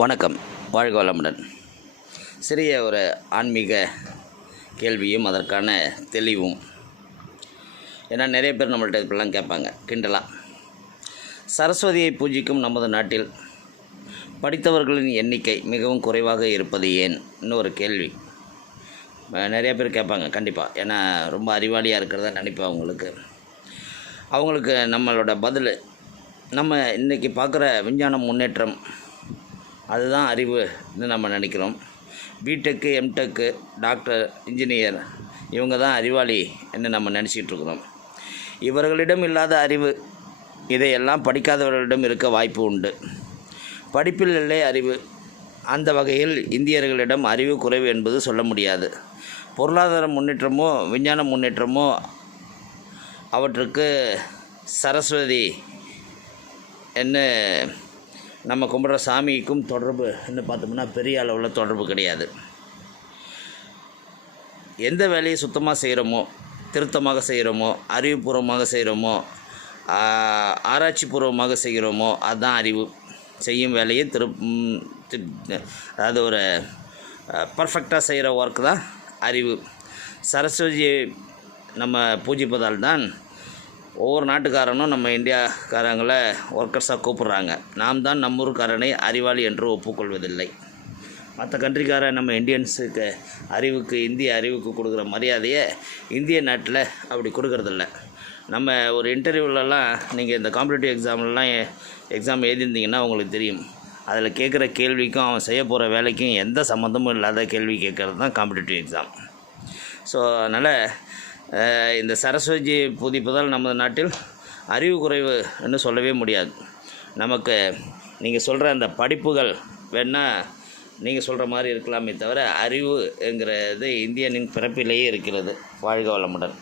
வணக்கம். வாழ்க வளமுடன் சிறிய ஒரு ஆன்மீக கேள்வியும் அதற்கான தெளிவும். ஏன்னா நிறைய பேர் நம்மள்ட்ட இப்படிலாம் கேட்பாங்க. கிண்டலாக சரஸ்வதியை பூஜிக்கும் நமது நாட்டில் படித்தவர்களின் எண்ணிக்கை மிகவும் குறைவாக இருப்பது ஏன்? ஒரு கேள்வி. நிறைய பேர் கேட்பாங்க கண்டிப்பாக ஏன்னா ரொம்ப அறிவாளியாக இருக்கிறதா நினைப்பேன் அவங்களுக்கு. அவங்களுக்கு நம்மளோட பதில் நம்ம இன்றைக்கி பார்க்குற விஞ்ஞான முன்னேற்றம் அதுதான் அறிவுன்னு நம்ம நினைக்கிறோம். பிடெக்கு எம்டெக்கு டாக்டர் இன்ஜினியர் இவங்க தான் அறிவாளி என்று நம்ம நினச்சிட்டு இருக்கிறோம். இவர்களிடம் இல்லாத அறிவு இதையெல்லாம் படிக்காதவர்களிடம் இருக்க வாய்ப்பு உண்டு. படிப்பில் இல்லை அறிவு. அந்த வகையில் இந்தியர்களிடம் அறிவு குறைவு என்பது சொல்ல முடியாது. பொருளாதார முன்னேற்றமோ விஞ்ஞான முன்னேற்றமோ அவற்றுக்கு சரஸ்வதி என்ன நம்ம கும்பிட்ற சாமிக்கும் தொடர்பு என்ன பார்த்தோம்னா பெரிய அளவில் தொடர்பு கிடையாது. எந்த வேலையை சுத்தமாக செய்கிறோமோ திருத்தமாக செய்கிறோமோ அறிவுபூர்வமாக செய்கிறோமோ ஆராய்ச்சி ஆராய்ச்சிபூர்வமாக செய்கிறோமோ அதுதான் அறிவு. செய்யும் வேலையை திரு அதாவது ஒரு பர்ஃபெக்டாக செய்கிற ஒர்க் தான் அறிவு. சரஸ்வதியை நம்ம பூஜிப்பதால் தான் ஒவ்வொரு நாட்டுக்காரனும் நம்ம இந்தியாக்காரங்களை ஒர்க்கர்ஸாக கூப்பிட்றாங்க. நாம் தான் நம்ம ஊருக்காரனை அறிவாளி என்று ஒப்புக்கொள்வதில்லை. மற்ற கண்ட்ரிக்கார நம்ம இந்தியன்ஸுக்கு அறிவுக்கு இந்திய அறிவுக்கு கொடுக்குற மரியாதையை இந்திய நாட்டில் அப்படி கொடுக்கறதில்ல. நம்ம ஒரு இன்டர்வியூலலாம் நீங்கள் இந்த காம்படிட்டிவ் எக்ஸாம்லலாம் எக்ஸாம் எழுதியிருந்தீங்கன்னா உங்களுக்கு தெரியும். அதில் கேட்குற கேள்விக்கும் அவன் செய்ய போகிற வேலைக்கும் எந்த சம்மந்தமும் இல்லாத கேள்வி கேட்குறது தான் காம்படிட்டிவ் எக்ஸாம் ஸோ அதனால் இந்த சரஸ்வதி புதிப்பதால் நமது நாட்டில் அறிவு குறைவு என்று சொல்லவே முடியாது. நமக்கு நீங்கள் சொல்கிற அந்த படிப்புகள் வேணால் நீங்கள் சொல்கிற மாதிரி இருக்கலாமே தவிர அறிவு என்கிறது இந்தியனின் பிறப்பிலேயே இருக்கிறது. வாழ்க வளமுடன்.